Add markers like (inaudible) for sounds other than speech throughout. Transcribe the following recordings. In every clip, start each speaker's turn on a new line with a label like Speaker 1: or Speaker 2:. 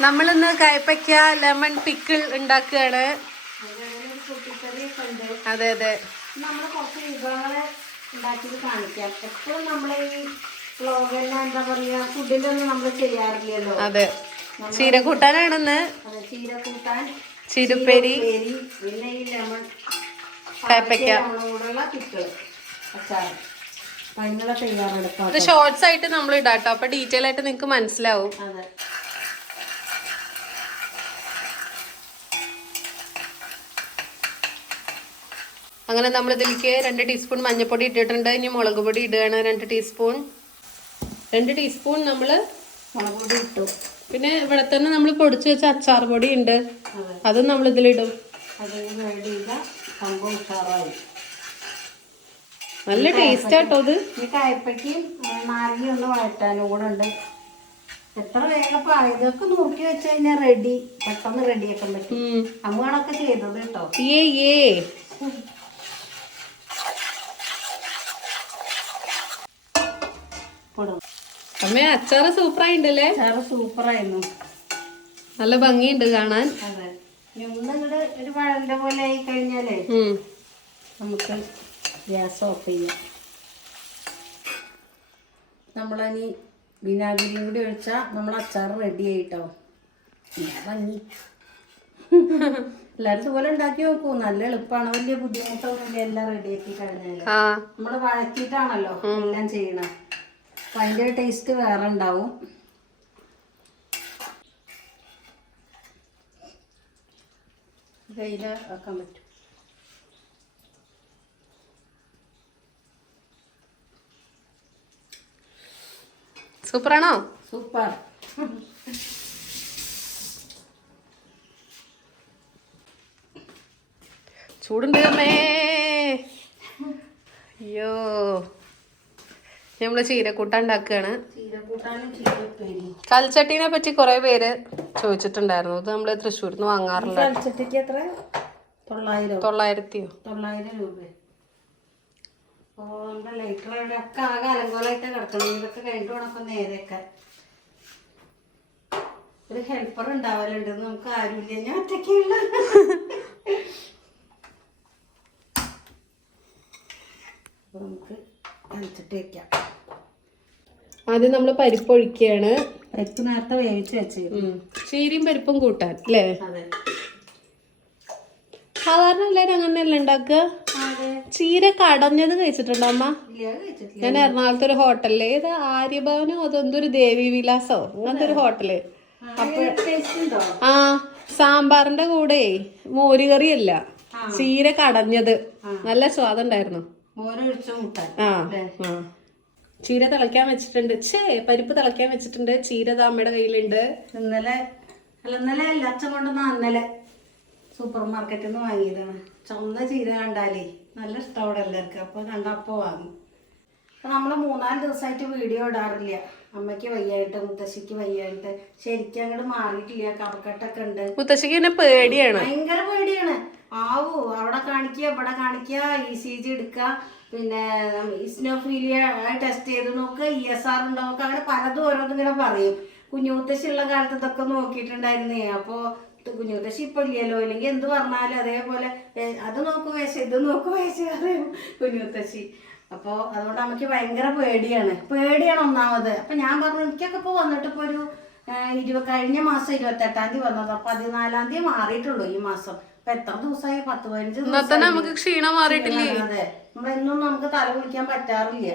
Speaker 1: നമ്മളിന്ന് കയ്പയ്ക്ക lemon pickle ഉണ്ടാക്കുകയാണ്. അതെ അതെ.
Speaker 2: നമ്മൾ കുറച്ച് വിഭവങ്ങളെ ഉണ്ടാക്കിയത് കാണിക്കാം. എപ്പോഴും നമ്മൾ ഈ വ്ളോഗെല്ലാം എന്താ പറയുക ഫുഡിന്റെ ഒന്നും നമ്മൾ ചെയ്യാറില്ലല്ലോ.
Speaker 1: അതെ. ചീര കൂട്ടാനാണെന്ന്. ചിരുപ്പേരി.
Speaker 2: പിന്നെ ഈ ലെമൺ
Speaker 1: കയ്പയ്ക്ക
Speaker 2: കൂടെയുള്ള
Speaker 1: ഇത് ഷോർട്സ് ആയിട്ട് നമ്മൾ ഇടാട്ടോ. അപ്പൊ ഡീറ്റെയിൽ ആയിട്ട് നിങ്ങൾക്ക് മനസ്സിലാവും. അങ്ങനെ നമ്മൾ ഇതിലേക്ക് രണ്ട് ടീസ്പൂൺ മഞ്ഞൾപ്പൊടി ഇട്ടിട്ടുണ്ട്. ഇനി മുളക് പൊടി ഇടുകയാണ് രണ്ട് ടീസ്പൂൺ. രണ്ട് ടീസ്പൂൺ നമ്മൾ
Speaker 2: മുളക് പൊടി ഇട്ടു.
Speaker 1: പിന്നെ ഇവിടെ തന്നെ നമ്മൾ പൊടിച്ച് വെച്ച അച്ചാർ പൊടി ഉണ്ട്.
Speaker 2: അതെ.
Speaker 1: നമ്മൾ ഇതിലിടും നല്ല ടേസ്റ്റ് ആട്ടോ ഇത്
Speaker 2: ഈ കയ്പയ്ക്കും നാരങ്ങ ഒന്ന് വഴറ്റാനും കൂടെ ഉണ്ട്. എത്ര വേഗം ഇതൊക്കെ നോക്കി വെച്ച് കഴിഞ്ഞാൽ റെഡി പെട്ടെന്ന് റെഡിയാക്കാൻ പറ്റും. അമ്മകളൊക്കെ ചെയ്തത് കേട്ടോ.
Speaker 1: ഏ ഏ അമ്മേ അച്ചാറ് സൂപ്പറായിണ്ടല്ലേ?
Speaker 2: സൂപ്പർ സൂപ്പറായിരുന്നു.
Speaker 1: നല്ല ഭംഗിയുണ്ട് കാണാൻ.
Speaker 2: അതെ. ഒരു പഴന്റെ പോലെ ആയി കഴിഞ്ഞാലേ നമുക്ക് ഗ്യാസ് ഓഫ് ചെയ്യാം. നമ്മളനി വിനാഗിരിയും കൂടി ഒഴിച്ചാൽ നമ്മൾ അച്ചാർ റെഡി ആയിട്ടോ. ഞാൻ ഭംഗി എല്ലാവരും ഇതുപോലെ ഉണ്ടാക്കി നോക്കൂ. നല്ല എളുപ്പമാണ് വലിയ ബുദ്ധിമുട്ടൊന്നുമില്ല. എല്ലാം റെഡി ആക്കി കഴിഞ്ഞാൽ
Speaker 1: നമ്മൾ
Speaker 2: നമ്മൾ വഴറ്റിയിട്ടാണല്ലോ എല്ലാം ചെയ്യണം. അപ്പം അതിന്റെ ടേസ്റ്റ് വേറെ ഉണ്ടാവും. കയ്യിൽ ആക്കാൻ പറ്റും.
Speaker 1: സൂപ്പറാണോ?
Speaker 2: സൂപ്പർ.
Speaker 1: ചൂടുണ്ട് അമ്മേ. അയ്യോ. നമ്മൾ ചീരക്കൂട്ട ഉണ്ടാക്കുകയാണ്. കൽച്ചട്ടീനെ പറ്റി കുറെ പേര് ചോദിച്ചിട്ടുണ്ടായിരുന്നു. ഇത് നമ്മൾ തൃശ്ശൂരിൽ നിന്ന് വാങ്ങാറില്ല തൊള്ളായിരത്തിയോ?
Speaker 2: തൊള്ളായിരം രൂപ. ആകെ അലങ്കോലായിട്ട് കിടക്കണം ഇതൊക്കെ കഴിഞ്ഞിട്ട് വേണം നേരെയൊക്കെ. ഒരു ഹെൽപ്പർ ഉണ്ടാവലുണ്ട് നമുക്ക് ആരുമില്ല. ഞാൻ ഒറ്റയ്ക്കുള്ള (laughs) നമുക്ക് വെക്കാം
Speaker 1: ആദ്യം നമ്മൾ പരിപ്പ് ഒഴിക്കുകയാണ്
Speaker 2: പരിപ്പ് നേരത്തെ വേവിച്ച് വെച്ചിരുന്നു
Speaker 1: ചീരിയും പരിപ്പും കൂട്ടാൻ അല്ലേ സാധാരണ എല്ലാവരും അങ്ങനെയല്ലേ ഉണ്ടാക്കുക ചീര കടഞ്ഞത് കഴിച്ചിട്ടുണ്ടോ അമ്മ? ഞാൻ എറണാകുളത്ത് ഒരു ഹോട്ടലിൽ. ഏത് ആര്യഭവനോ അതെന്തൊരു ദേവി വിലാസോ? അങ്ങനത്തെ ഒരു
Speaker 2: ഹോട്ടൽ. അപ്പൊ
Speaker 1: ആ സാമ്പാറിന്റെ കൂടെ മോരുകറിയല്ല. ചീര കടഞ്ഞത്. നല്ല സ്വാദുണ്ടായിരുന്നു ആ ആ. ചീര തിളയ്ക്കാൻ വെച്ചിട്ടുണ്ട്. ഛേ പരിപ്പ് തിളയ്ക്കാൻ വെച്ചിട്ടുണ്ട്. ചീര അമ്മയുടെ കയ്യിലുണ്ട്.
Speaker 2: ഇന്നലെ അല്ല ഇന്നലെ അല്ല അച്ഛൻ കൊണ്ടുവന്ന അന്നലെ സൂപ്പർ മാർക്കറ്റിൽ നിന്ന് വാങ്ങിയതാണ്. ചുമന്ന ചീര കണ്ടാലേ നല്ല ഇഷ്ടം അവിടെ എല്ലാവർക്കും. അപ്പോൾ കണ്ടപ്പോൾ വാങ്ങും. അപ്പം നമ്മൾ മൂന്നാൽ ദിവസമായിട്ട് വീഡിയോ ഇടാറില്ല. അമ്മയ്ക്ക് വയ്യായിട്ട് മുത്തശ്ശിക്ക് വയ്യായിട്ട്. ശരിക്കും അങ്ങോട്ട് മാറിയിട്ടില്ല. കഫക്കെട്ടൊക്കെ ഉണ്ട്.
Speaker 1: മുത്തശ്ശിക്ക് എന്നെ പേടിയാണ്.
Speaker 2: ഭയങ്കര പേടിയാണ്. ആവൂ അവിടെ കാണിക്കുക ഇവിടെ കാണിക്കുക ഇ സി ജി എടുക്കുക. പിന്നെ ഇസ്നോഫീലിയ ടെസ്റ്റ് ചെയ്ത് നോക്കുക ഇ എസ് ആർ ഉണ്ടോ അങ്ങനെ പലതും ഓരോന്നും ഇങ്ങനെ പറയും കുഞ്ഞുത്തശ്ശിയുള്ള കാലത്ത് ഇതൊക്കെ നോക്കിയിട്ടുണ്ടായിരുന്നേ. അപ്പോൾ കുഞ്ഞുത്തശ്ശി ഇപ്പൊ ഇല്ലല്ലോ. അല്ലെങ്കിൽ എന്ത് പറഞ്ഞാലും അതേപോലെ അത് നോക്കും വേശ ഇത് നോക്കും വേശ പറയും കുഞ്ഞുമുത്തശ്ശി. അപ്പോൾ അതുകൊണ്ട് നമുക്ക് ഭയങ്കര പേടിയാണ്. പേടിയാണ് ഒന്നാമത്. അപ്പം ഞാൻ പറഞ്ഞു എനിക്കൊക്കെ ഇപ്പോൾ വന്നിട്ട് ഇപ്പോൾ ഒരു ആ, ഇരുപ കഴിഞ്ഞ മാസം ഇരുപത്തെട്ടാം തീയതി വന്നത്. പതിനാലാം തീയതി മാറിയിട്ടുള്ളൂ ഈ മാസം. എത്ര ദിവസമായി പത്ത് പതിനഞ്ച്
Speaker 1: ഇന്നത്തെ നമുക്ക് ക്ഷീണം മാറിയിട്ടില്ലേ?
Speaker 2: അതെ. നമ്മളെന്നും നമുക്ക് തല കുളിക്കാൻ പറ്റാറില്ല.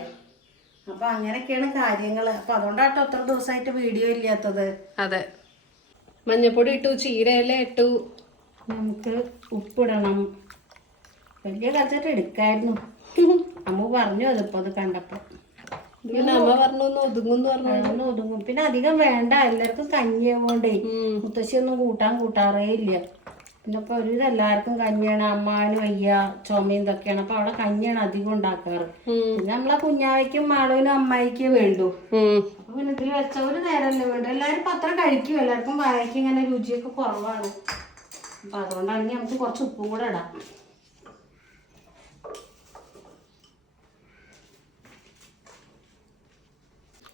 Speaker 2: അപ്പൊ അങ്ങനെയൊക്കെയാണ് കാര്യങ്ങൾ. അപ്പൊ അതുകൊണ്ടാട്ടോ എത്ര ദിവസമായിട്ട് വീഡിയോ ഇല്ലാത്തത്.
Speaker 1: അതെ. മഞ്ഞപ്പൊടി ഇട്ടു ചീരയില ഇട്ടു.
Speaker 2: നമുക്ക് ഉപ്പിടണം. വലിയ കറിച്ചിട്ട് എടുക്കായിരുന്നു. അമ്മ പറഞ്ഞു അതിപ്പോ അത് കണ്ടപ്പോൾ
Speaker 1: പിന്നെ അമ്മ പറഞ്ഞു ഒതുങ്ങും പറഞ്ഞു.
Speaker 2: ഒതുങ്ങും. പിന്നെ അധികം വേണ്ട. എല്ലാവർക്കും കഞ്ഞിയാവോണ്ടേ
Speaker 1: മുത്തശ്ശി
Speaker 2: മുത്തശ്ശിയൊന്നും കൂട്ടാൻ കൂട്ടാറേ ഇല്ല. പിന്നെ ഇപ്പോൾ ഒരു എല്ലാവർക്കും കഞ്ഞിയാണ് അമ്മാവന് വയ്യ ചുമയും ഇതൊക്കെയാണ്. അപ്പൊ അവിടെ കഞ്ഞിയാണ് അധികം ഉണ്ടാക്കാറ്. പിന്നെ നമ്മളെ കുഞ്ഞാവയ്ക്കും മാളവിനും അമ്മായിക്കേ വേണ്ടു. അപ്പൊ പിന്നെ ഇതിൽ വെച്ച ഒരു നേരമല്ലേ വേണ്ടു. എല്ലാവരും പത്രം കഴിക്കും. എല്ലാവർക്കും വായക്ക് ഇങ്ങനെ രുചിയൊക്കെ കുറവാണ്. അപ്പൊ അതുകൊണ്ടാണെങ്കിൽ നമുക്ക് കുറച്ച് ഉപ്പും കൂടെ ഇടാം.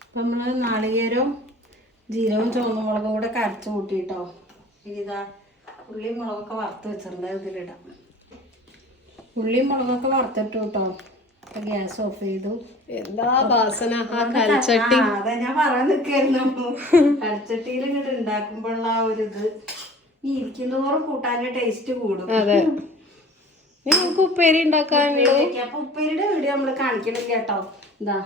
Speaker 2: അപ്പൊ നമ്മൾ നാളികേരവും ജീരകവും ചുവന്ന മുളകും കൂടെ കരച്ച് കൂട്ടിട്ടോ. ഇതാ ഉള്ളിയും മുളകൊക്കെ വറുത്ത് വെച്ചിട്ടുണ്ട്. ഇതിലിടാം. ഉള്ളിയും മുളകൊക്കെ വറുത്തിട്ടു കേട്ടോ. ഗ്യാസ് ഓഫ് ചെയ്തു.
Speaker 1: എന്താ വാസന ആ
Speaker 2: അതെ ഞാൻ പറയാൻ നിൽക്കായിരുന്നു. കരച്ചട്ടിയിൽ ഇങ്ങോട്ട് ഉണ്ടാക്കുമ്പോഴുള്ള ആ ഒരു ഇത് ഈ ഇരിക്കുന്നതോറും കൂട്ടാന്റെ ടേസ്റ്റ് കൂടും.
Speaker 1: അതെ. നമുക്ക് ഉപ്പേരി ഉണ്ടാക്കാനുള്ള.
Speaker 2: അപ്പൊ ഉപ്പേരിയുടെ വീഡിയോ നമ്മൾ കാണിക്കണില്ല കേട്ടോ. എന്താ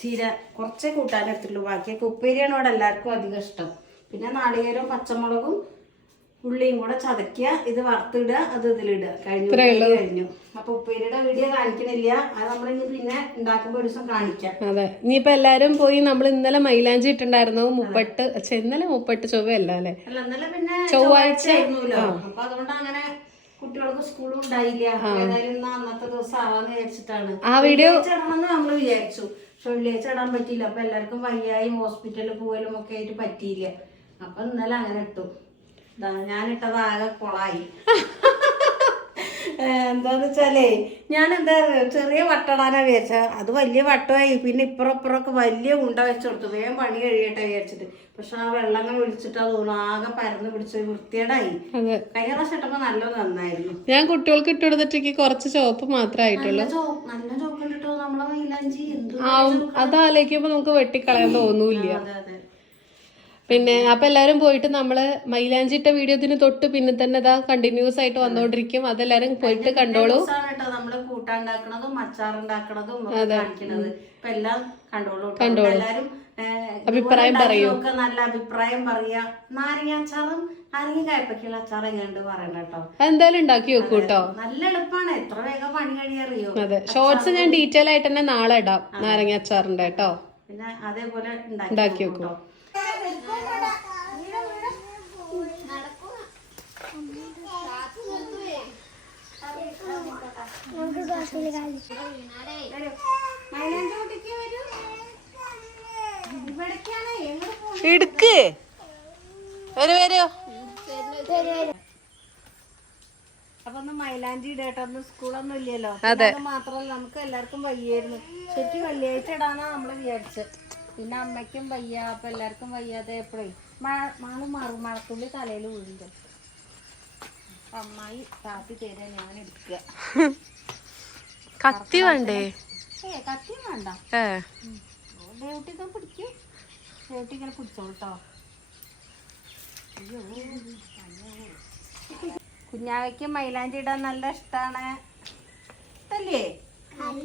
Speaker 2: ചീര കുറച്ചേ കൂട്ടാനെടുത്തുള്ളൂ ബാക്കിയൊക്കെ ഉപ്പേരിയാണ് ഇവിടെ എല്ലാവർക്കും അധികം ഇഷ്ടം. പിന്നെ നാളികേരവും പച്ചമുളകും ഉള്ളിയും കൂടെ ചതക്കുക ഇത് വറുത്തിടുക അത് ഇതിലിടുക. കഴിഞ്ഞു കഴിഞ്ഞു. അപ്പൊ ഉപ്പേരിയുടെ വീഡിയോ കാണിക്കണില്ല. അത് നമ്മൾ ഇനി പിന്നെ ഉണ്ടാക്കുമ്പോൾ ഒരു ദിവസം കാണിക്കാം.
Speaker 1: അതെ. ഇനിയിപ്പോ എല്ലാരും പോയി നമ്മൾ ഇന്നലെ മൈലാഞ്ചി ഇട്ടുണ്ടായിരുന്നു മുപ്പട്ട് ഇന്നലെ മുപ്പട്ട് ചൊവ്വയല്ല അല്ലെ?
Speaker 2: അല്ല ഇന്നലെ പിന്നെ
Speaker 1: ചൊവ്വാഴ്ച.
Speaker 2: ആയിരുന്നല്ലോ അപ്പൊ അതുകൊണ്ട് അങ്ങനെ കുട്ടികൾക്ക് സ്കൂളും ഉണ്ടായില്ല. ഏതായാലും ഇന്ന് അന്നത്തെ ദിവസം ആവാന്ന് വിചാരിച്ചിട്ടാണ്.
Speaker 1: ആ വീഡിയോ
Speaker 2: ഇടണമെന്ന് നമ്മൾ വിചാരിച്ചു. പക്ഷെ വെള്ളിയാഴ്ച ഇടാൻ പറ്റിയില്ല. അപ്പൊ എല്ലാവർക്കും വയ്യായും ഹോസ്പിറ്റലിൽ പോകലും ഒക്കെ ആയിട്ട് പറ്റിയില്ല. അപ്പൊ ഇന്നലെ അങ്ങനെ ഇട്ടു. ഞാനിട്ടത് ആകെ കൊളായി. എന്താന്ന് വെച്ചാലേ ഞാൻ എന്താ ചെറിയ വട്ടടാനാ വിചാരിച്ച. അത് വലിയ വട്ടമായി. പിന്നെ ഇപ്പുറപ്പുറമൊക്കെ വലിയ ഉണ്ട വെച്ച് കൊടുത്തു. വേഗം പണി കഴിയട്ടെ വിചാരിച്ചിട്ട്. പക്ഷെ ആ വെള്ളങ്ങൾ ഒഴിച്ചിട്ട് അത് തോന്നുന്നു ആകെ പരന്ന് പിടിച്ച് വൃത്തിയേടായി കഴിഞ്ഞ പ്രാവശ്യം ഇട്ടപ്പോ നല്ല നന്നായിരുന്നു.
Speaker 1: ഞാൻ കുട്ടികൾക്ക് ഇട്ട് കൊടുത്തിട്ടേക്ക് കുറച്ച് ചോപ്പ് മാത്രമായിട്ടുള്ളൂ
Speaker 2: നല്ല ചോപ്പ് ചോക്കിട്ടോ നമ്മളെ മൈലാഞ്ചി എന്ത്
Speaker 1: അതാലോചിക്കുമ്പോ നമുക്ക് വെട്ടിക്കളയാൻ തോന്നൂല്ല. പിന്നെ അപ്പൊ എല്ലാരും പോയിട്ട് നമ്മൾ മൈലാഞ്ചി ഇട്ട വീഡിയോത്തിന് തൊട്ട് പിന്നെ തന്നെ ഇതാ കണ്ടിന്യൂസ് ആയിട്ട് വന്നോണ്ടിരിക്കും. അതെല്ലാരും പോയിട്ട് കണ്ടോളൂ.
Speaker 2: ദിവസമാണ് കേട്ടോ നമ്മൾ കൂട്ടാണ്ടാക്കണതും അച്ചാറുണ്ടാക്കണതും കാണിക്കണത്. ഇപ്പൊ എല്ലാം കണ്ടോളൂ.
Speaker 1: അഭിപ്രായം പറയൂ.
Speaker 2: നല്ല അഭിപ്രായം പറയാ. നാരങ്ങ അച്ചാറും നാരങ്ങ കായപ്പക്കുള്ള അച്ചാർ എങ്ങാണ്ട് പറയണ്ട കേട്ടോ.
Speaker 1: അതെന്തായാലും ഉണ്ടാക്കി വെക്കൂ കേട്ടോ.
Speaker 2: നല്ല എളുപ്പമാണ് എത്ര വേഗം പണി കഴിയറിയോ
Speaker 1: അതെ. ഷോർട്സ് ഞാൻ ഡീറ്റെയിൽ ആയിട്ട് തന്നെ നാളെ ഇടാം. നാരങ്ങ അച്ചാറിന്റെ കേട്ടോ.
Speaker 2: പിന്നെ അതേപോലെ
Speaker 1: ഉണ്ടാക്കി വെക്കൂ.
Speaker 2: ഇവിടേക്കാണ് എങ്ങോട്ട് പോകും
Speaker 1: എടുക്ക്. വരൂ വരൂ.
Speaker 2: അപ്പൊ ഒന്ന് മൈലാഞ്ചി ഇടേട്ടോ ഒന്ന് സ്കൂളൊന്നും ഇല്ലല്ലോ.
Speaker 1: അതെ.
Speaker 2: മാത്രമല്ല നമുക്ക് എല്ലാവർക്കും വയ്യായിരുന്നു. ശരിക്കും വെള്ളിയാഴ്ച ഇടാന്നാ നമ്മൾ വിചാരിച്ചത് പിന്നെ അമ്മയ്ക്കും വയ്യ അപ്പൊ എല്ലാവർക്കും വയ്യാതെ എപ്പോഴേ മഴ മാറും മഴത്തുള്ളി തലയിൽ വീഴും. അപ്പൊ അമ്മായി കാപ്പി തരാൻ ഞാൻ എടുക്കുക.
Speaker 1: കത്തി വേണ്ടേ?
Speaker 2: ഏ പിടിക്കും. കുഞ്ഞാവയ്ക്ക് മൈലാഞ്ചി ഇടാൻ നല്ല ഇഷ്ടാണ്. ഇഷ്ടല്ലേ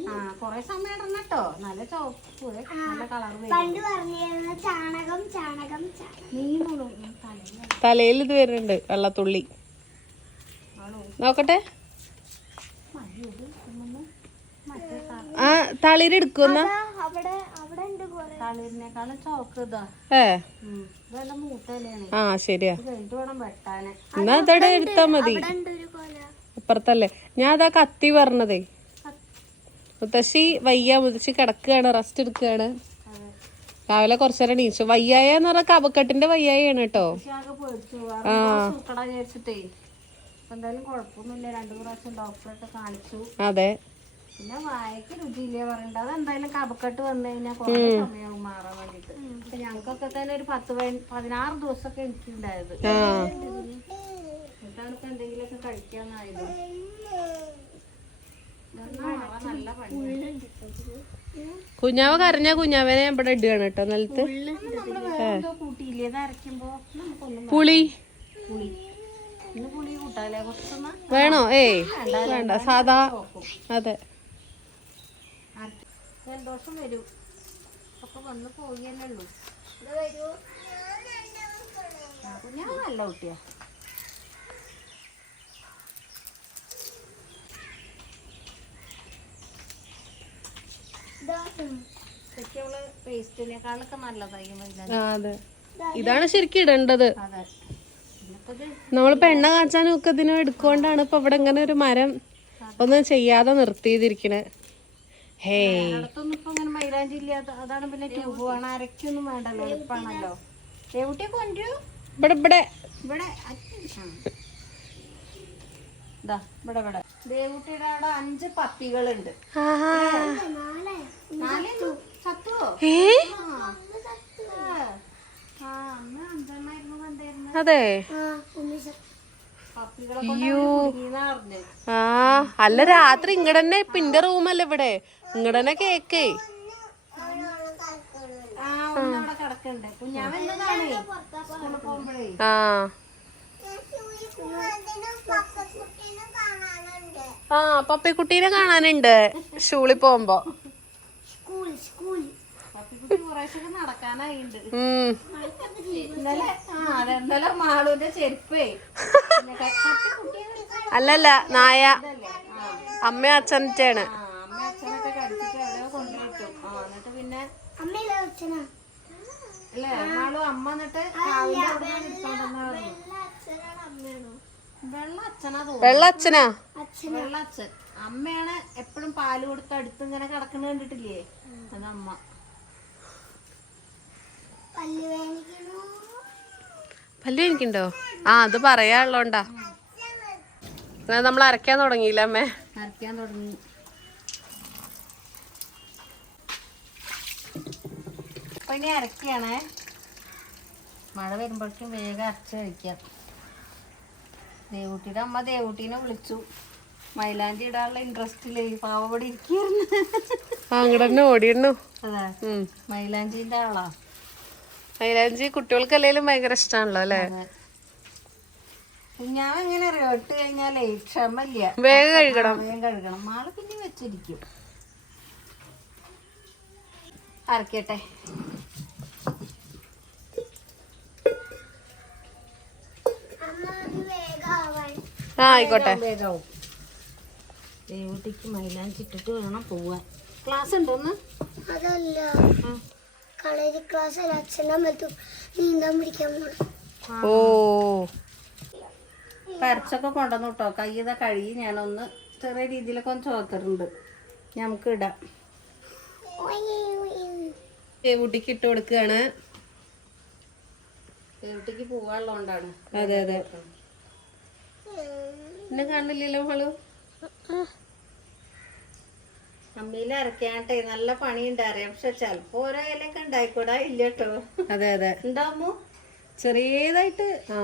Speaker 2: ആ കൊറേ സമയം ഇടണം കേട്ടോ നല്ല ചോപ്പ് നല്ല കളർ
Speaker 3: പണ്ട് പറഞ്ഞിരുന്നു ചാണകം ചാണകം
Speaker 2: നീ തലയിൽ
Speaker 1: ഇത് വരുന്നുണ്ട് വെള്ളത്തുള്ളി നോക്കട്ടെ
Speaker 2: മറ്റേ
Speaker 1: ആ തളിരെടുക്കുന്ന
Speaker 3: അവിടെ അവിടെ ഉണ്ട് കുറെ
Speaker 2: തളിരിനേക്കാളും ചോക്ക് ഇതാ
Speaker 1: ഏ
Speaker 2: ആ തളിര് എടുക്കുന്ന
Speaker 1: ആ ശരിയാ. എന്നാ അതവിടെ എടുത്താ മതി.
Speaker 3: അവിടെ ഒരു കൊല.
Speaker 1: അപ്പുറത്തല്ലേ. ഞാൻ അതാ കത്തി പറഞ്ഞതേ. മുത്തശ്ശി വയ്യ മുത്തശ്ശി കിടക്കുകയാണ് റെസ്റ്റ് എടുക്കുകയാണ്. രാവിലെ കുറച്ചേരം നീച്ചു വയ്യായ എന്ന് പറഞ്ഞാൽ കപക്കെട്ടിന്റെ വയ്യായാണ് കേട്ടോ.
Speaker 2: പക്ഷെ എന്തായാലും കുഴപ്പമൊന്നുമില്ല. രണ്ടു പ്രാവശ്യം ഡോക്ടറൊക്കെ കാണിച്ചു.
Speaker 1: അതെ.
Speaker 2: പിന്നെ വായക്ക് രുചിയില്ലേ പറയണ്ട അത് എന്തായാലും കപക്കെട്ട് വന്നു കഴിഞ്ഞാൽ കുറെ സമയമാവും മാറാൻ വേണ്ടിട്ട്. ഞങ്ങൾക്കൊക്കെ തന്നെ ഒരു പത്ത് പതിന- പതിനാറ് ദിവസമൊക്കെ എനിക്കുണ്ടായത്.
Speaker 1: ആ.
Speaker 2: എന്നിട്ടാണ് എന്തെങ്കിലുമൊക്കെ കഴിക്കാന്നായത് നല്ല പണി
Speaker 1: കുഞ്ഞാവ കരഞ്ഞ കുഞ്ഞാവനെ ഇവിടെ ഇടുകയാണ് കേട്ടോ നിലത്ത്. പുളി. വേണോ? ഏയ് വേണ്ട സാധാ അതെ.
Speaker 2: ജലദോഷം വരും. ഒക്കെ വന്ന് ഉള്ളൂ. ഞാൻ നല്ല കുട്ടിയാ. പേസ്റ്റിനേക്കാളൊക്കെ നല്ലതായി
Speaker 1: ഇതാണ് ശരിക്കും ഇടേണ്ടത്.
Speaker 2: അതെ. ഇന്നിപ്പോ പെണ്ണ
Speaker 1: നമ്മളിപ്പോ എണ്ണ കാച്ചാനും ഒക്കെ ഇതിനും എടുക്കൊണ്ടാണ് ഇപ്പൊ ഇവിടെ ഇങ്ങനെ ഒരു മരം ഒന്നും ചെയ്യാതെ നിർത്തിയതിരിക്കണേ ഹേ ഇവിടെ ഇവിടെ.
Speaker 2: ദേവുട്ടിയുടെ അവിടെ അഞ്ച് പപ്പികളുണ്ട്. നാല്. ചത്തുവോ
Speaker 1: അതെ.
Speaker 3: ആ
Speaker 1: അയ്യോ. അല്ല രാത്രി ഇങ്ങടന്നെ ഇപ്പൊ ഇന്റെ റൂമല്ലേ ഇവിടെ? ഇങ്ങടന്നെ കേക്കേ.
Speaker 2: ആ
Speaker 1: ആ. പപ്പിക്കുട്ടീനെ കാണാനുണ്ട്. ഷൂളിൽ പോകുമ്പോ.
Speaker 3: School school. (laughs)
Speaker 1: അല്ലല്ല നായ. അമ്മ അച്ഛനാണ്
Speaker 2: ആ അമ്മ അച്ഛനൊക്കെ കടിച്ചിട്ട് എവിടെയോ കൊണ്ടുവിട്ടു. ആ എന്നിട്ട് പിന്നെ
Speaker 3: അമ്മയില്ല അച്ഛനാ?
Speaker 2: അല്ലേ മാളു അമ്മ എന്നിട്ട് കാവിന്റെ അവിടെ എടുത്തോണ്ടെന്ന് പറഞ്ഞു. വെള്ള അച്ഛനാ തോന്നുന്നു.
Speaker 1: വെള്ള അച്ഛനാ?
Speaker 3: അച്ഛൻ
Speaker 2: വെള്ള അമ്മയാണ് എപ്പോഴും പാൽ കൊടുത്ത് അടുത്ത് ഇങ്ങനെ കിടക്കുന്നത് കണ്ടിട്ടില്ലേ? അതമ്മ അമ്മ
Speaker 3: പല്ല്
Speaker 1: എനിക്കുണ്ടോ ആ അത് പറയാനുള്ളോണ്ടാ. നമ്മൾ അരക്കാൻ തുടങ്ങിയില്ല അമ്മേ?
Speaker 2: അരക്കാൻ തുടങ്ങി. അപ്പൊ ഇനി അരക്കുകയാണേ മഴ വരുമ്പോഴേക്കും വേഗം അരച്ച് കഴിക്കാം. ദേവൂട്ടിയുടെ അമ്മ ദേവൂട്ടീനെ വിളിച്ചു. മൈലാഞ്ചി ഇടാനുള്ള ഇൻട്രസ്റ്റിൽ പാവവിടെ ഇരിക്കുന്നു
Speaker 1: ആ അങ്ങോട്ട് ഓടിയണ്ണു.
Speaker 2: അതെ. മൈലാഞ്ചിന്റെ ആളാ.
Speaker 1: മൈലാഞ്ചി കുട്ടികൾക്ക് അല്ലെങ്കിലും ഭയങ്കര ഇഷ്ടമാണല്ലോ അല്ലേ?
Speaker 2: ഞാൻ എങ്ങനെ അറിയോ ഇട്ട് കഴിഞ്ഞാലേ ക്ഷമല്ല
Speaker 1: വേഗം കഴുകണം.
Speaker 2: വേഗം കഴുകണം. മാൾ പിന്നെ വെച്ചിരിക്കും. അരക്കട്ടെ.
Speaker 3: വേഗം
Speaker 1: ആ ആയിക്കോട്ടെ.
Speaker 2: വേഗാവും. ദേവൂട്ടിക്ക് മൈലാഞ്ചി ഇട്ടിട്ട് വേണം പോവാൻ. ക്ലാസ് ഉണ്ടോന്ന്
Speaker 3: അതല്ല. കളരി ക്ലാസ്സിൽ അച്ഛനമ്മത്തും നീന്താൻ പിടിക്കാൻ പോണം.
Speaker 1: ഓ.
Speaker 2: പരച്ചൊക്കെ കൊണ്ടുവന്നു കേട്ടോ കയ്യത കഴുകി ഞാനൊന്ന് ചെറിയ രീതിയിലൊക്കെ ഒന്ന് ചോർത്തിട്ടുണ്ട്. നമുക്ക് ഇടാം.
Speaker 1: പേവുട്ടിക്ക് ഇട്ട് കൊടുക്കുകയാണ്.
Speaker 2: പേവുട്ടിക്ക് പോവാനുള്ളതുകൊണ്ടാണ്.
Speaker 1: അതെ അതെ. എന്നെ കാണില്ലല്ലോ മോളു?
Speaker 2: അമ്മയിൽ അരക്കാട്ടെ നല്ല പണിയുണ്ട് അറിയാം പക്ഷെ ചിലപ്പോ ഓരോ ഇലയൊക്കെ ഉണ്ടായിക്കൂടാ ഇല്ല കേട്ടോ.
Speaker 1: അതെ അതെ.
Speaker 2: ഉണ്ടാവുമ്പോ
Speaker 1: ചെറിയതായിട്ട് ആ.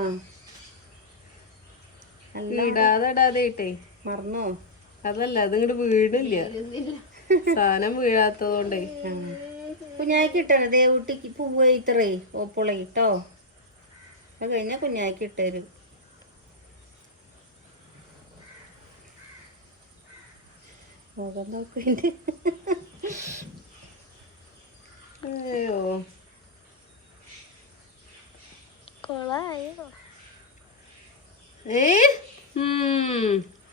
Speaker 1: ഇടാതെ ഇടാതെ
Speaker 2: മറന്നോ?
Speaker 1: അതല്ല അതിങ്ങോട്ട് വീണില്ല. സാധനം വീഴാത്തതുകൊണ്ടേ.
Speaker 2: കുഞ്ഞായ്ക്ക് ഇട്ടേ ദേവൂട്ടിക്ക് പൂവ് ഇത്രേ ഓപ്പോളേ കേട്ടോ അത് കഴിഞ്ഞാൽ കുഞ്ഞായ്ക്ക് ഇട്ടരും. മുഖം നോക്കിണ്ട്
Speaker 1: അയ്യോ.
Speaker 3: കൊളായോ?
Speaker 1: ഏ.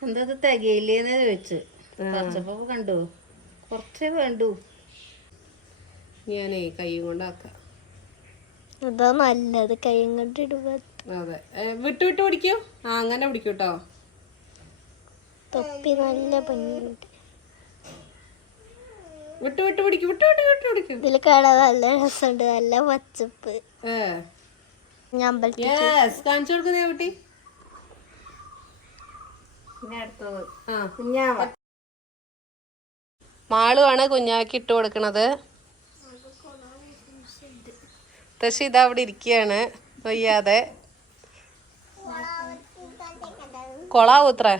Speaker 2: എന്താ തികയില്ലേന്ന് ചോദിച്ചു. കുറച്ചപ്പോ കണ്ടു. കുറച്ചേ വേണ്ടു.
Speaker 1: ഞാനേ കൈ കൊണ്ടാക്കാം.
Speaker 3: അതാ നല്ലത് കൈ കൊണ്ട് ഇടുക
Speaker 1: അതെ. വിട്ടു വിട്ട് പിടിക്കോ. ആ അങ്ങനെ പിടിക്കൂട്ടോ. കേട്ടോ
Speaker 3: തൊപ്പി നല്ല ഭംഗിയുണ്ട്.
Speaker 1: വിട്ട് വിട്ട് പിടിക്കും വിട്ട് വിട്ട് വിട്ട് പിടിക്കും.
Speaker 3: ഇതിൽ കാണാൻ നല്ല രസമുണ്ട് നല്ല പച്ചപ്പ്. ഞാൻ അമ്പലത്തിൽ
Speaker 1: കാണിച്ചു കൊടുക്കുന്നേ കുട്ടി. കുഞ്ഞാക്കി ഇട്ട് കൊടുക്കണത്. തശി ഇതാ അവിടെ ഇരിക്കുകയാണ് വയ്യാതെ. കൊളാവൂത്രേ?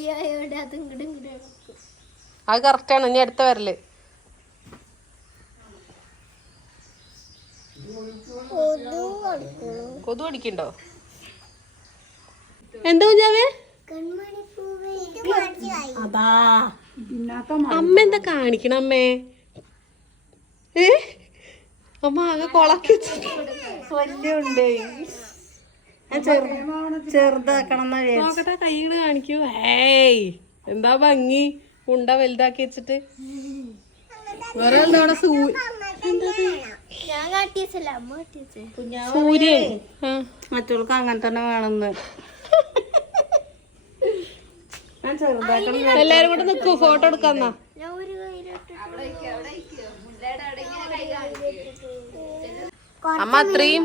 Speaker 3: കൈയായോണ്ട് അത് ഇങ്ങോട്ട് ഇങ്ങോട്ട്
Speaker 1: അത് കറക്റ്റാണ് ഇനി അടുത്ത വരൽ. കൊതു അടിക്കണ്ടോ എന്താ കുഞ്ഞാവേ? അമ്മ എന്താ കാണിക്കണ അമ്മേ? ഏ? അമ്മ ആകെ കൊളക്കി
Speaker 2: ഞാൻ ചെറു ചെറുതാക്കണം എന്നാ വിചാരിച്ചു.
Speaker 1: നോക്കട്ടെ കൈകൾ കാണിക്കൂ. ഏയ് എന്താ ഭംഗി? ഉണ്ട വലുതാക്കി വെച്ചിട്ട്. വേറെ എന്താ അവിടെ
Speaker 2: മറ്റുള്ള
Speaker 1: സൂര്യൻ.
Speaker 2: അങ്ങനെ തന്നെ വേണമെന്ന്
Speaker 1: എല്ലാരും കൂടെ നിക്കൂ ഫോട്ടോ എടുക്കാന്നാ അമ്മ അത്രയും.